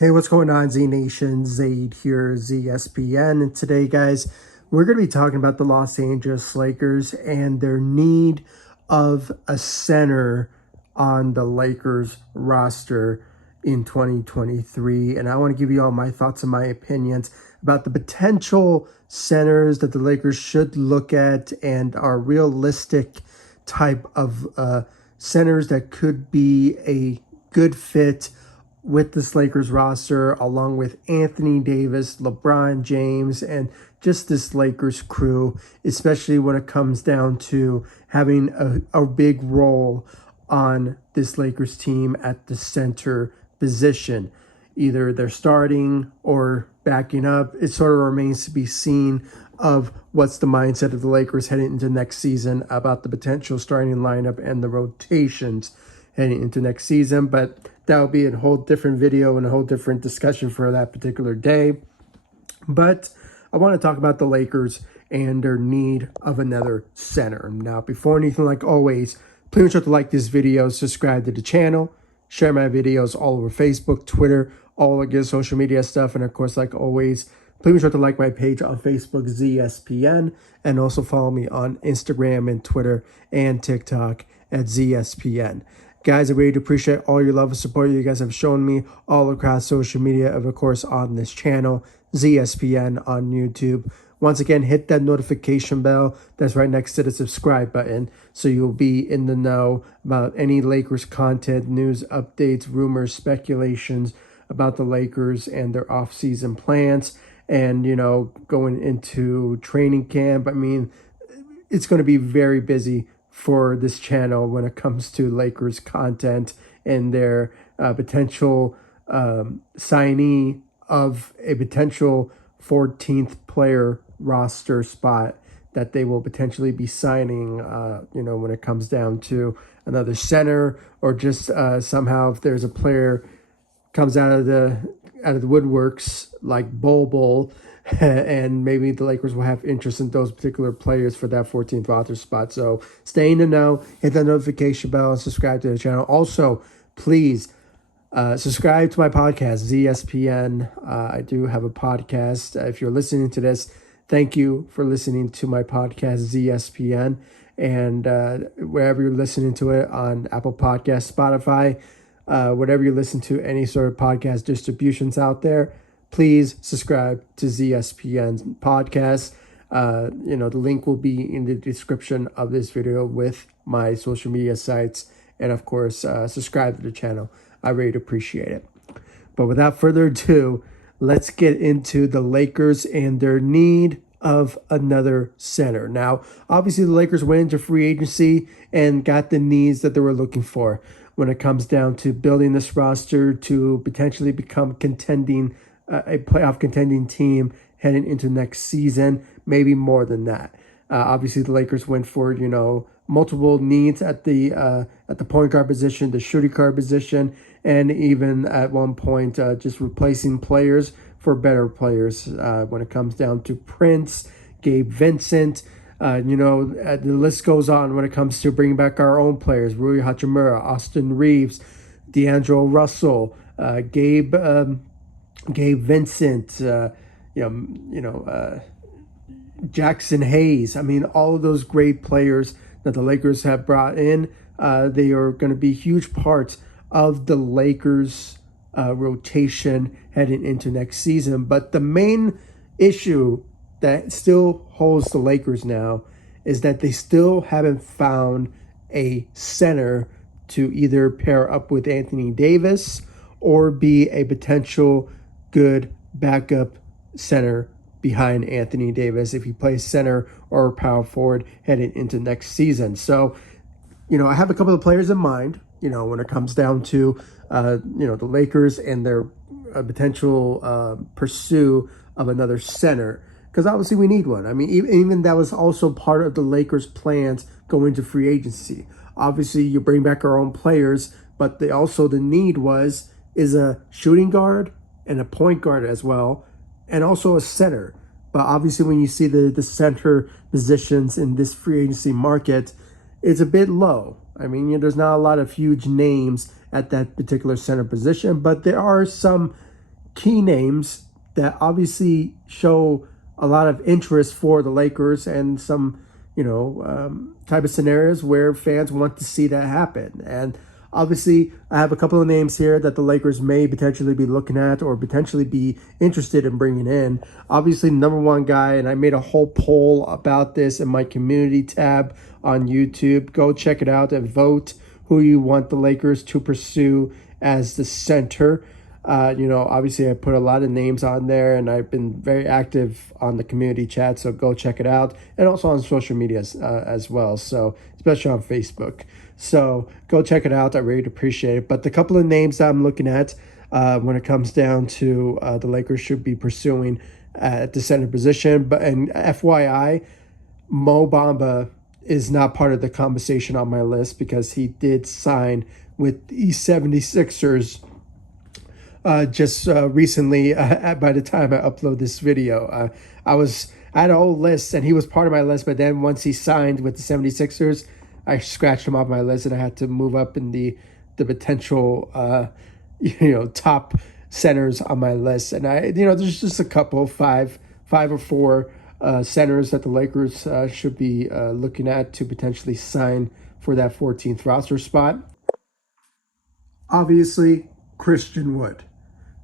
Hey, what's going on, Z Nation? Zaid here, ZSPN. And today, guys, we're going to be talking about the Los Angeles Lakers and their need of a center on the Lakers roster in 2023. And I want to give you all my thoughts and my opinions about the potential centers that the Lakers should look at and are realistic type of centers that could be a good fit with this Lakers roster, along with Anthony Davis, LeBron James, and just this Lakers crew, especially when it comes down to having a big role on this Lakers team at the center position. Either they're starting or backing up. It sort of remains to be seen of what's the mindset of the Lakers heading into next season about the potential starting lineup and the rotations heading into next season. But that'll be a whole different video and a whole different discussion for that particular day. But I want to talk about the Lakers and their need of another center. Now, before anything, like always, please make sure to like this video, subscribe to the channel, share my videos all over Facebook, Twitter, all the good social media stuff. And of course, like always, please make sure to like my page on Facebook, ZSPN, and also follow me on Instagram and Twitter and TikTok at ZSPN. Guys, I really appreciate all your love and support you guys have shown me all across social media, of course, on this channel, ZSPN on YouTube. Once again, hit that notification bell that's right next to the subscribe button so you'll be in the know about any Lakers content, news, updates, rumors, speculations about the Lakers and their off-season plans and, you know, going into training camp. I mean, it's going to be very busy for this channel when it comes to Lakers content and their potential signee of a potential 14th player roster spot that they will potentially be signing, you know, when it comes down to another center or just somehow if there's a player comes out of the woodworks like Bobo, and maybe the Lakers will have interest in those particular players for that 14th roster spot. So stay in the know, hit that notification bell, and subscribe to the channel. Also, please subscribe to my podcast, ZSPN. I do have a podcast. If you're listening to this, thank you for listening to my podcast, ZSPN. And wherever you're listening to it, on Apple Podcasts, Spotify, whatever you listen to, any sort of podcast distributions out there, please subscribe to ZSPN's podcast. You know, the link will be in the description of this video with my social media sites. And of course, subscribe to the channel. I really appreciate it. But without further ado, let's get into the Lakers and their need of another center. Now, obviously, the Lakers went into free agency and got the needs that they were looking for when it comes down to building this roster to potentially become contending, a playoff contending team heading into next season, maybe more than that. Obviously, the Lakers went for, you know, multiple needs at the point guard position, the shooting guard position, and even at one point just replacing players for better players when it comes down to Prince, Gabe Vincent. You know, the list goes on when it comes to bringing back our own players: Rui Hachimura, Austin Reaves, D'Angelo Russell, Gabe Vincent, Jaxson Hayes. I mean, all of those great players that the Lakers have brought in, they are going to be huge parts of the Lakers rotation heading into next season. But the main issue that still holds the Lakers now is that they still haven't found a center to either pair up with Anthony Davis or be a potential good backup center behind Anthony Davis if he plays center or power forward heading into next season. So, you know, I have a couple of players in mind, you know, when it comes down to, you know, the Lakers and their potential pursue of another center. Because obviously we need one. I mean, even that was also part of the Lakers' plans going to free agency. Obviously, you bring back our own players, but the need is a shooting guard and a point guard as well, and also a center. But obviously, when you see the center positions in this free agency market, it's a bit low. I mean, you know, there's not a lot of huge names at that particular center position, but there are some key names that obviously show a lot of interest for the Lakers and some, type of scenarios where fans want to see that happen. And obviously, I have a couple of names here that the Lakers may potentially be looking at or potentially be interested in bringing in. Obviously, number one guy, and I made a whole poll about this in my community tab on YouTube. Go check it out and vote who you want the Lakers to pursue as the center. Obviously I put a lot of names on there, and I've been very active on the community chat, so go check it out. And also on social media as well, so especially on Facebook. So go check it out. I really appreciate it. But the couple of names that I'm looking at when it comes down to the Lakers should be pursuing at the center position. And FYI, Mo Bamba is not part of the conversation on my list because he did sign with the 76ers just recently. By the time I upload this video, I had a whole list and he was part of my list, but then once he signed with the 76ers, I scratched him off my list and I had to move up in the potential top centers on my list. And there's just a couple, five or four centers that the Lakers should be looking at to potentially sign for that 14th roster spot. Obviously, Christian Wood.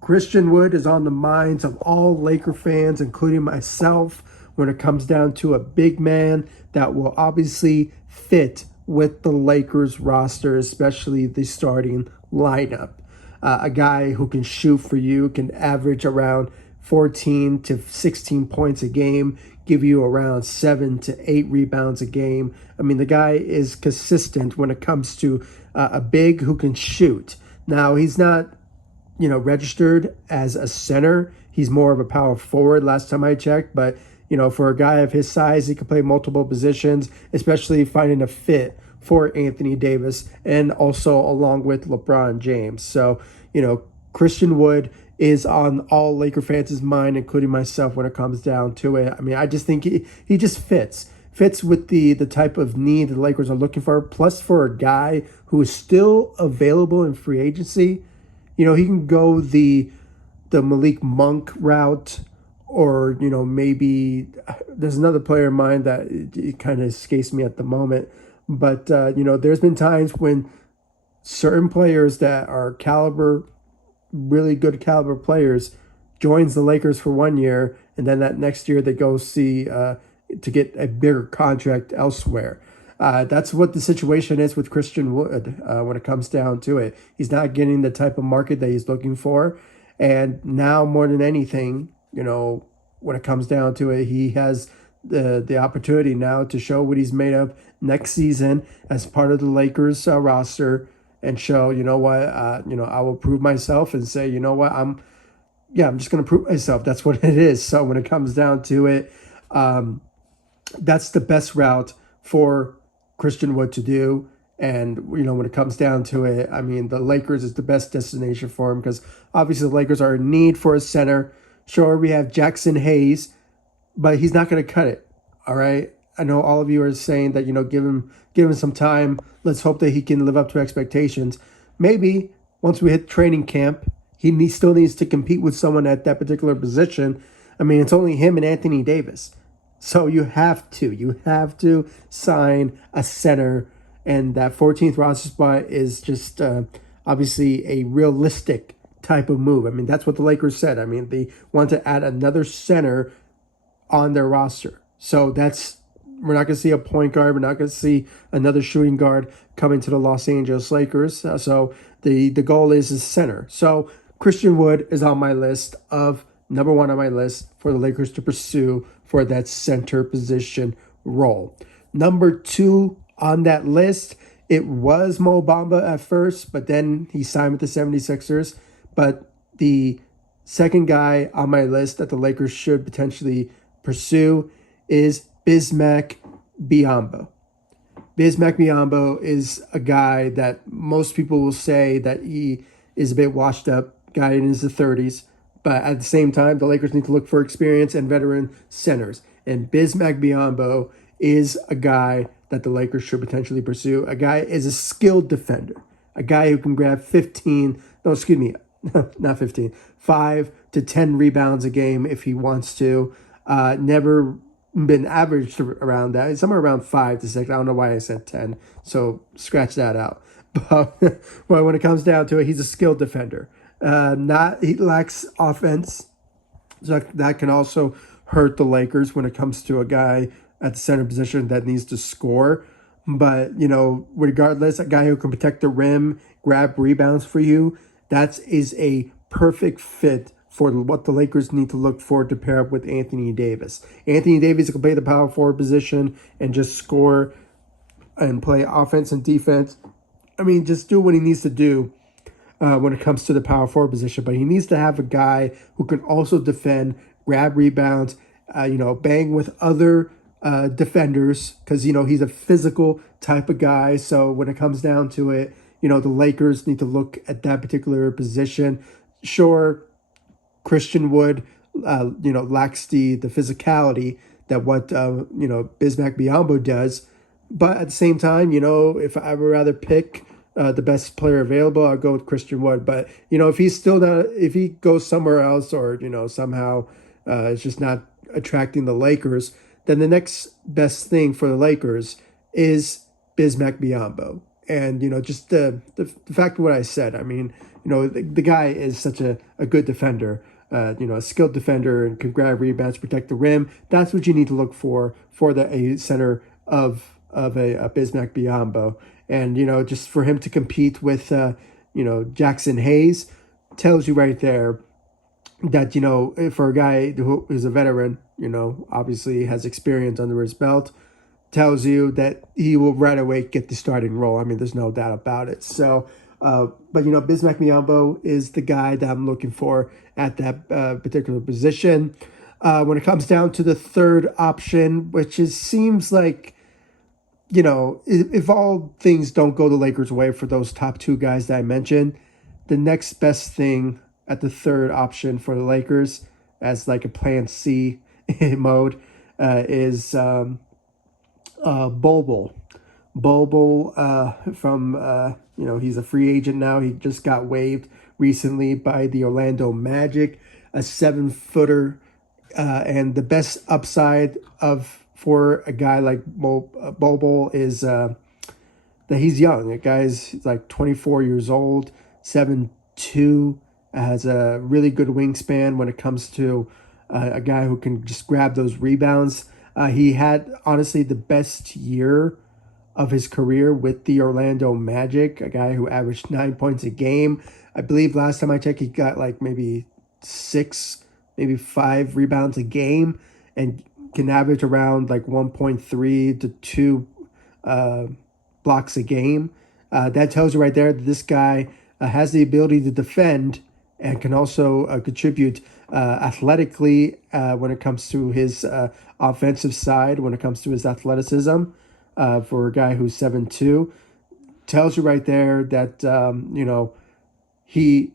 Christian Wood is on the minds of all Laker fans, including myself, when it comes down to a big man that will obviously fit with the Lakers roster, especially the starting lineup. A guy who can shoot for you, can average around 14 to 16 points a game, give you around 7 to 8 rebounds a game. I mean, the guy is consistent when it comes to a big who can shoot. Now, he's not registered as a center. He's more of a power forward last time I checked. But, for a guy of his size, he can play multiple positions, especially finding a fit for Anthony Davis and also along with LeBron James. So, Christian Wood is on all Laker fans' mind, including myself, when it comes down to it. I mean, I just think he just fits with the type of need the Lakers are looking for. Plus, for a guy who is still available in free agency, he can go the Malik Monk route, or, maybe there's another player in mind that it kind of escapes me at the moment. But, there's been times when certain players that are really good caliber players joins the Lakers for 1 year, and then that next year they go see to get a bigger contract elsewhere. That's what the situation is with Christian Wood when it comes down to it. He's not getting the type of market that he's looking for. And now more than anything, when it comes down to it, he has the opportunity now to show what he's made of next season as part of the Lakers roster and show, I will prove myself and say, I'm just going to prove myself. That's what it is. So when it comes down to it, that's the best route for Christian Wood to do. And, when it comes down to it, I mean, the Lakers is the best destination for him because obviously the Lakers are in need for a center. Sure, we have Jaxson Hayes, but he's not going to cut it. All right. I know all of you are saying that, give him some time. Let's hope that he can live up to expectations. Maybe once we hit training camp, he still needs to compete with someone at that particular position. I mean, it's only him and Anthony Davis. So you have to sign a center, and that 14th roster spot is just obviously a realistic type of move. I mean, that's what the Lakers said. I mean, they want to add another center on their roster. So we're not going to see a point guard. We're not going to see another shooting guard coming to the Los Angeles Lakers. So the goal is center. So Christian Wood is on my list of number one on my list for the Lakers to pursue for that center position role. Number two on that list, it was Mo Bamba at first, but then he signed with the 76ers. But the second guy on my list that the Lakers should potentially pursue is Bismack Biyombo. Bismack Biyombo is a guy that most people will say that he is a bit washed up, guy in his 30s. But at the same time, the Lakers need to look for experience and veteran centers. And Bismack Biyombo is a guy that the Lakers should potentially pursue. A guy is a skilled defender. A guy who can grab not 15, 5 to 10 rebounds a game if he wants to. Never been averaged around that. Somewhere around 5 to 6. I don't know why I said 10, so scratch that out. But well, when it comes down to it, he's a skilled defender. He lacks offense, so that can also hurt the Lakers when it comes to a guy at the center position that needs to score. But, regardless, a guy who can protect the rim, grab rebounds for you, that is a perfect fit for what the Lakers need to look for to pair up with Anthony Davis. Anthony Davis can play the power forward position and just score and play offense and defense. I mean, just do what he needs to do when it comes to the power forward position. But he needs to have a guy who can also defend, grab rebounds, bang with other defenders, because, he's a physical type of guy. So when it comes down to it, the Lakers need to look at that particular position. Sure, Christian Wood, lacks the physicality that what, Bismack Biyombo does. But at the same time, if I would rather pick the best player available, I'll go with Christian Wood. But, if he goes somewhere else or, somehow it's just not attracting the Lakers, then the next best thing for the Lakers is Bismack Biyombo. And, just the fact of what I said, I mean, the guy is such a good defender, a skilled defender, and can grab rebounds, protect the rim. That's what you need to look for a center of a Bismack Biyombo. And, just for him to compete with, Jaxson Hayes tells you right there that, for a guy who is a veteran, obviously has experience under his belt, tells you that he will right away get the starting role. I mean, there's no doubt about it. So, but, Bismack Biyombo is the guy that I'm looking for at that particular position. When it comes down to the third option, which seems like, if all things don't go the Lakers' way for those top two guys that I mentioned, the next best thing at the third option for the Lakers as like a plan C mode is Bobo. Bobo from, he's a free agent now. He just got waived recently by the Orlando Magic, a 7-footer, and the best upside for a guy like Bobo is that he's young. That guy's like 24 years old, 7'2", has a really good wingspan when it comes to a guy who can just grab those rebounds. He had, honestly, the best year of his career with the Orlando Magic, a guy who averaged 9 points a game. I believe last time I checked, he got like maybe 6, maybe 5 rebounds a game, and can average around like 1.3 to 2 blocks a game. That tells you right there that this guy has the ability to defend and can also contribute athletically when it comes to his offensive side, when it comes to his athleticism. For a guy who's 7'2", tells you right there that, he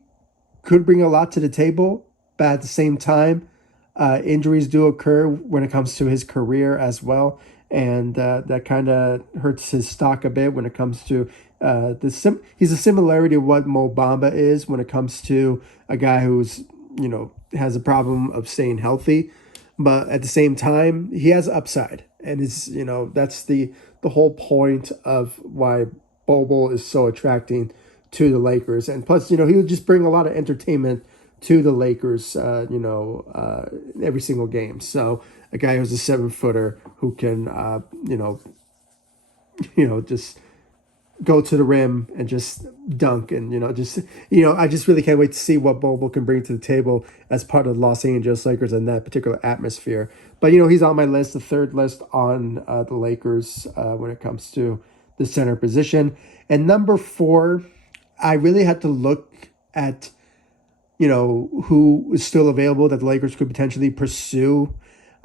could bring a lot to the table, but at the same time, injuries do occur when it comes to his career as well. And that kind of hurts his stock a bit when it comes to he's a similarity of what Mo Bamba is when it comes to a guy who's, has a problem of staying healthy. But at the same time, he has upside. And it's, that's the whole point of why Bobo is so attracting to the Lakers. And plus, he would just bring a lot of entertainment to the Lakers, every single game. So a guy who's a 7-footer who can, just go to the rim and just dunk. And, I just really can't wait to see what Bobo can bring to the table as part of the Los Angeles Lakers and that particular atmosphere. But, he's on my list, the third list on the Lakers when it comes to the center position. And number 4, I really had to look at, who is still available that the Lakers could potentially pursue.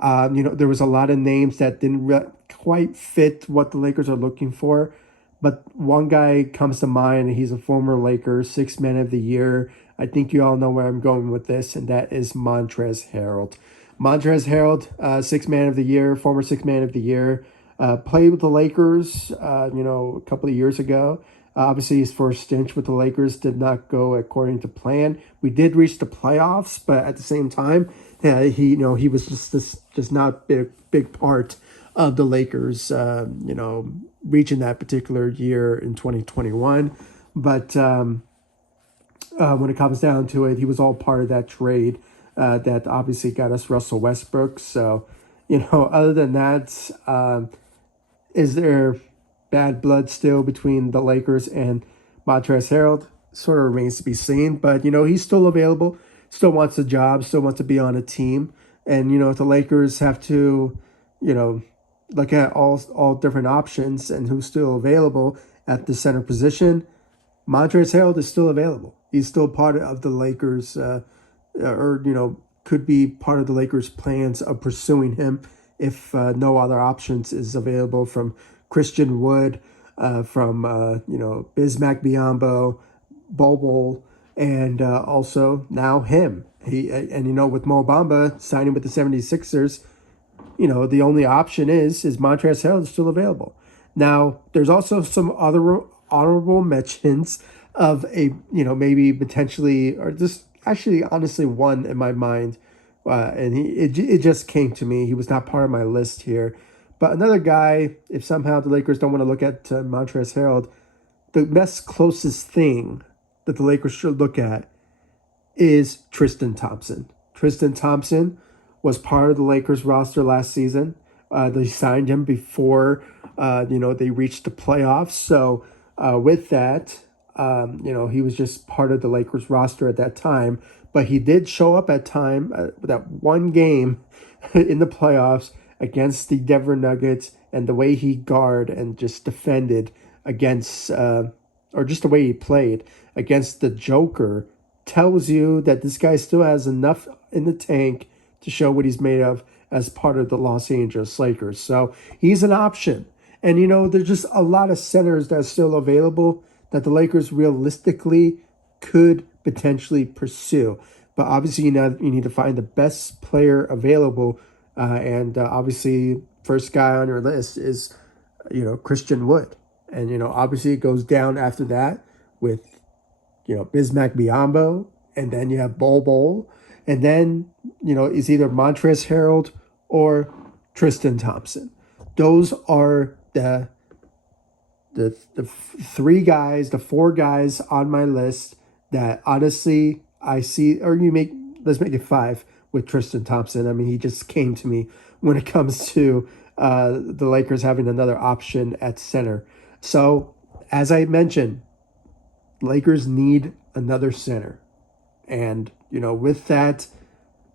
There was a lot of names that didn't quite fit what the Lakers are looking for. But one guy comes to mind, and he's a former Laker, 6th man of the year. I think you all know where I'm going with this, and that is Montrezl Harrell. Montrezl Harrell, 6th man of the year, former 6th man of the year, played with the Lakers, a couple of years ago. Obviously, his first stint with the Lakers did not go according to plan. We did reach the playoffs, but at the same time, he was just not a big part of the Lakers, reaching that particular year in 2021. But when it comes down to it, he was all part of that trade that obviously got us Russell Westbrook. So, other than that, is there bad blood still between the Lakers and Montrezl Harrell? Sort of remains to be seen. But, he's still available, still wants a job, still wants to be on a team. And, if the Lakers have to, look at all different options and who's still available at the center position, Montrezl Harrell is still available. He's still part of the Lakers, could be part of the Lakers' plans of pursuing him if no other options is available from Christian Wood, from Bismack Biyombo, Bobo, and also now him. With Mo Bamba signing with the 76ers, the only option is Montrezl Harrell is still available. Now, there's also some other honorable mentions of maybe potentially, or just actually honestly one in my mind, and it just came to me. He was not part of my list here. But another guy, if somehow the Lakers don't want to look at Montrezl Harrell, the best closest thing that the Lakers should look at is Tristan Thompson. Tristan Thompson was part of the Lakers roster last season. They signed him before, they reached the playoffs. So with that, he was just part of the Lakers roster at that time. But he did show up at that one game in the playoffs against the Denver Nuggets, and the way he guarded and just defended against, or just the way he played against the Joker, tells you that this guy still has enough in the tank to show what he's made of as part of the Los Angeles Lakers. So he's an option. And, there's just a lot of centers that are still available that the Lakers realistically could potentially pursue. But obviously, you need to find the best player available. And obviously, first guy on your list is, Christian Wood. And, obviously it goes down after that with, Bismack Biyombo. And then you have Bobo. And then, it's either Montrezl Harrell or Tristan Thompson. Those are the three guys, the four guys on my list that honestly I see, or let's make it five with Tristan Thompson. I mean, he just came to me when it comes to the Lakers having another option at center. So, as I mentioned, Lakers need another center. And, with that,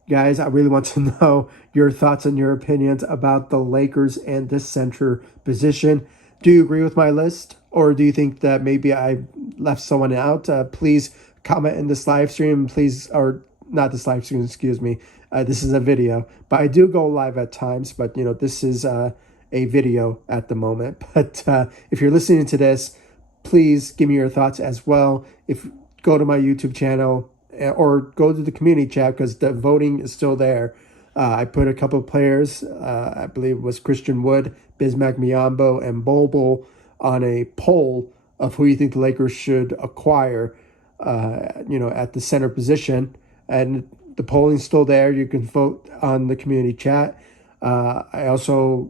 guys, I really want to know your thoughts and your opinions about the Lakers and the center position. Do you agree with my list? Or do you think that maybe I left someone out? Please comment in this live stream, please, or not this live stream, excuse me. This is a video, but I do go live at times, but this is a video at the moment. But if you're listening to this, please give me your thoughts as well. If go to my YouTube channel or go to the community chat, because the voting is still there. I put a couple of players, I believe it was Christian Wood, Bismack Biyombo, and Bobo on a poll of who you think the Lakers should acquire, at the center position. And the polling's still there. You can vote on the community chat. I also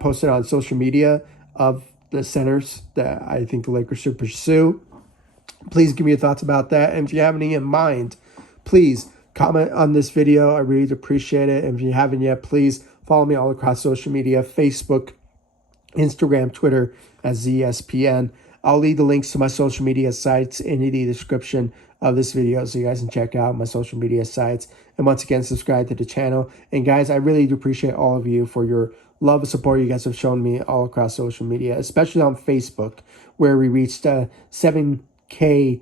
posted on social media of the centers that I think the Lakers should pursue. Please give me your thoughts about that. And if you have any in mind, please comment on this video. I really appreciate it. And if you haven't yet, please follow me all across social media, Facebook, Instagram, Twitter as ZSPN. I'll leave the links to my social media sites in the description of this video so you guys can check out my social media sites. And once again, subscribe to the channel. And guys, I really do appreciate all of you for your love and support you guys have shown me all across social media, especially on Facebook, where we reached 7K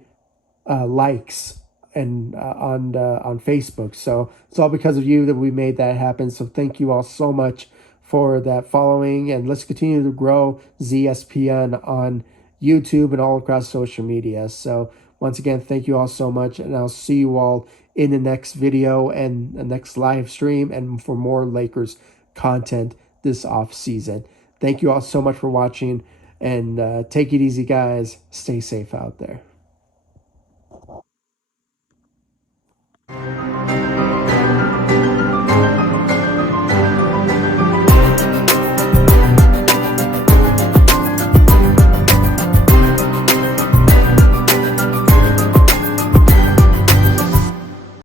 likes and on Facebook. So it's all because of you that we made that happen. So thank you all so much for that following, and let's continue to grow ZSPN on YouTube and all across social media. So once again, thank you all so much, and I'll see you all in the next video and the next live stream and for more Lakers content this off season. Thank you all so much for watching, And take it easy, guys. Stay safe out there.